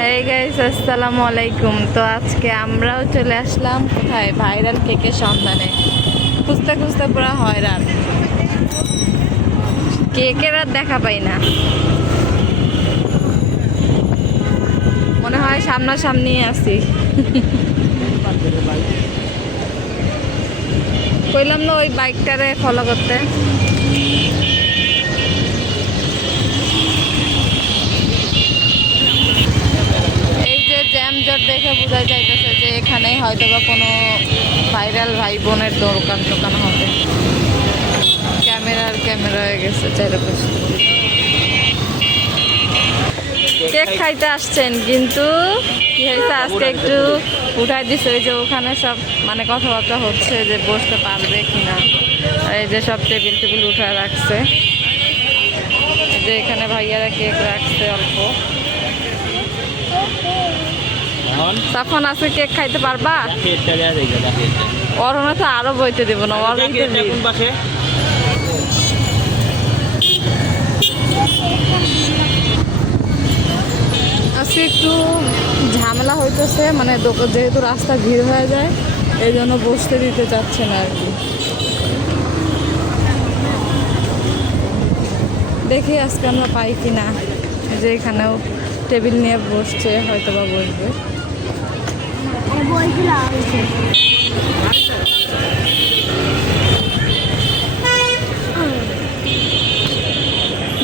Hey guys, আসসালামু আলাইকুম। তো আজকে আমরাও চলে আসলাম কোথায়, ভাইরাল কেকের সন্ধানে। খুঁজতে খুঁজতে পুরো হয়রান, কেকের আর দেখা পাই না। মনে হয় সামনাসামনি আছি। কইলাম না ওই বাইকটারে ফলো করতে। জ্যামজট দেখে বোঝা যাইতেছে যে এখানেই হয়তো বা কোনো ভাইরাল ভাই বোনের দোকান হবে। ক্যামেরা হয়ে গেছে চারিপাশে। কেক খাইতে আসছেন কিন্তু কি হয়েছে, আজকে একটু উঠাই দিছে। ওই যে ওখানে সব মানে কথাবার্তা হচ্ছে যে বসতে পারবে কিনা। এই যে সব টেবিল উঠায় রাখছে। এই যে এখানে ভাইয়ারা কেক রাখছে অল্প। তখন আছে কেক খাইতে পারবা? অরণা তো আরো বইতে দেবো না। আজকে একটু ঝামেলা হইতেছে, মানে যেহেতু রাস্তা ভিড় হয়ে যায় এই জন্য বসতে দিতে চাচ্ছে না আর কি। দেখি আজকে আমরা পাই কিনা। যে এখানেও টেবিল নিয়ে বসছে, হয়তো বা বসবে।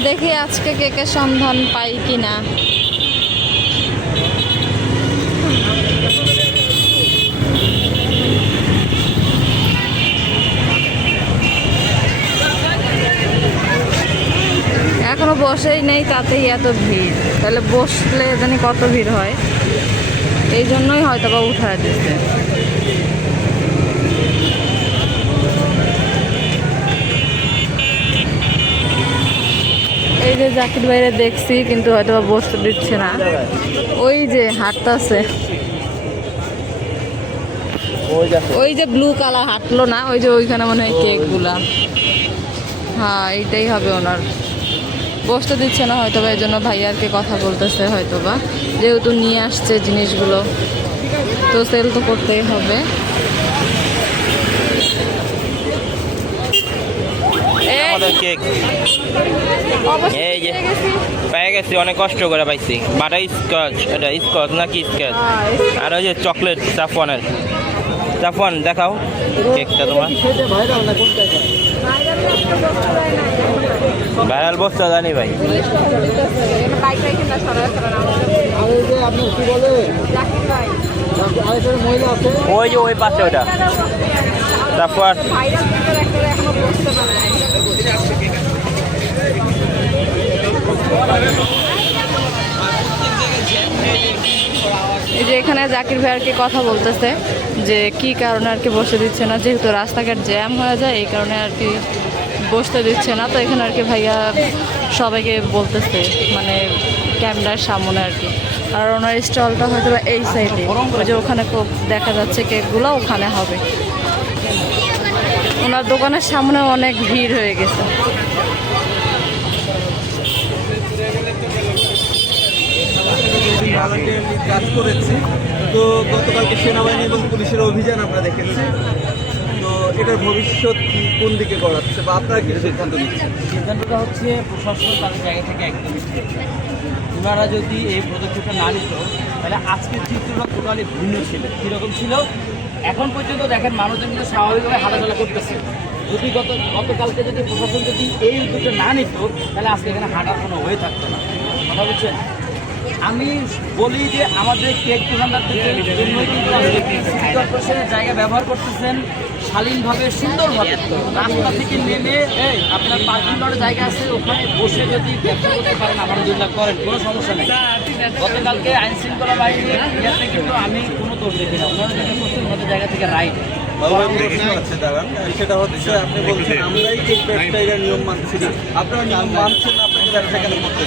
দেখি আজকে কেকের সন্ধান পাই কিনা। এখনো বসেই নেই, তাতেই এত ভিড়। তাহলে বসলে জানি কত ভিড় হয়। এই জন্যই হয়তো বা উঠা দিচ্ছে। এই যে জাকির বাইরে দেখছি, কিন্তু হয়তো বা বসতে দিচ্ছে না। ওই যে হাঁটতেছে, ওই যে ব্লু কালার হাঁটলো না, ওই যে ওইখানে মনে হয় কেক গুলা। হ্যাঁ, এইটাই হবে ওনার। বসতে দিচ্ছে না হয়তো বা, এই জন্য ভাইয়ারকে কথা বলতেছে হয়তো বা, যেহেতু নিয়ে আসছে জিনিসগুলো তো সেল তো করতেই হবে। কেক এই যে পেয়ে গেছি, অনেক কষ্ট করে পাইছি। বাটার স্কচ, এটা স্কচ নাকি স্কচ? আর ওই যে চকলেট সাফওয়ানের। সাফওয়ান দেখাও কেকটা তোমার। ভাইরাল বস্তা জানি ভাই। ওই যে ওই পাশে ওটা সাফওয়ান। এই যে এখানে জাকির ভাই আর কি কথা বলতেছে যে কি কারণে আর কি বসতে দিচ্ছে না, যেহেতু রাস্তাঘাট জ্যাম হয়ে যায় এই কারণে আর কি বসতে দিচ্ছে না। তো এখানে আর কি ভাইয়া সবাইকে বলতেছে, মানে ক্যামেরার সামনে আর কি। আর ওনার স্টলটা হয়তো এই সাইডে, ওই যে ওখানে খুব দেখা যাচ্ছে কেকগুলো ওখানে হবে। ওনার দোকানের সামনে অনেক ভিড় হয়ে গেছে। কাজ করেছি। তো গতকালকে সেনাবাহিনী এবং পুলিশের অভিযান আমরা দেখেছি। তো এটার ভবিষ্যৎ কোন দিকে গড়াচ্ছে বা আপনারা কি সিদ্ধান্ত নিচ্ছেন? সিদ্ধান্তটা হচ্ছে প্রশাসন তাদের জায়গা থেকে একদমই ঠিক। ওনারা যদি এই পদক্ষেপটা না নিত তাহলে আজকের চিত্রটা টোটালি ভিন্ন ছিল। কীরকম ছিল, এখন পর্যন্ত দেখেন মানুষজন কিন্তু স্বাভাবিকভাবে হাঁটাচলা করতেছে। যদি গতকালকে যদি প্রশাসন যদি এই উদ্যোগটা না নিত তাহলে আজকে এখানে হাঁটার কোনো হয়ে থাকতো না। কথা বলছেন, আমি বলি যে আমাদের কেক দোকানদারদের জন্যই কিন্তু সিটি কর্পোরেশনের জায়গা ব্যবহার করতেছেন শালীনভাবে, সুন্দরভাবে। রাস্তা থেকে নেমে আপনার পার্কিং লটের জায়গা আছে, ওখানে বসে যদি ব্যবসা করতে পারেন আলহামদুলিল্লাহ করেন, কোনো সমস্যা নেই। গতকালকে আইন শৃঙ্খলা বাহিনীর ইয়াতে কিন্তু আমি কোনো দোষ দেখি না। ওনারা যেটা করছেন ওনাদের জায়গা থেকে রাইট। সেটা হচ্ছে আপনি বলছেন আমরাই কেক ব্যবসায়ীরা নিয়ম মানছি না, আপনারা নিয়ম মানছেন না, আপনাকে ব্যবসা কেন করতে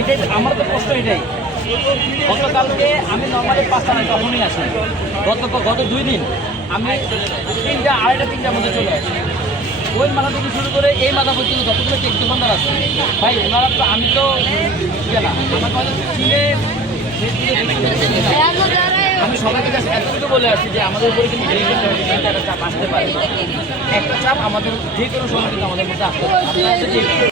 এটাই আমার তো প্রশ্ন এটাই। গতকালকে আমি নর্মালি 5টা না তখনই আসি। গত 2 দিন আমি 3টা 2:30-3টার মধ্যে চলে আসি। ওই মাথা থেকে শুরু করে এই মাথা পর্যন্ত যতগুলো কেক দোকানদার আছে ভাই ওনারা তো আমি তো ইয়ে না আমার কথা হচ্ছে চিনে আমি সবাইকে জাস্ট এতটুকু বলে আসছি যে আমাদের উপরে কিন্তু যে কোনো একটা চাপ আসতে পারে, একটা চাপ আমাদের যে কোনো সময় কিন্তু আমাদের মধ্যে আসতে পারে।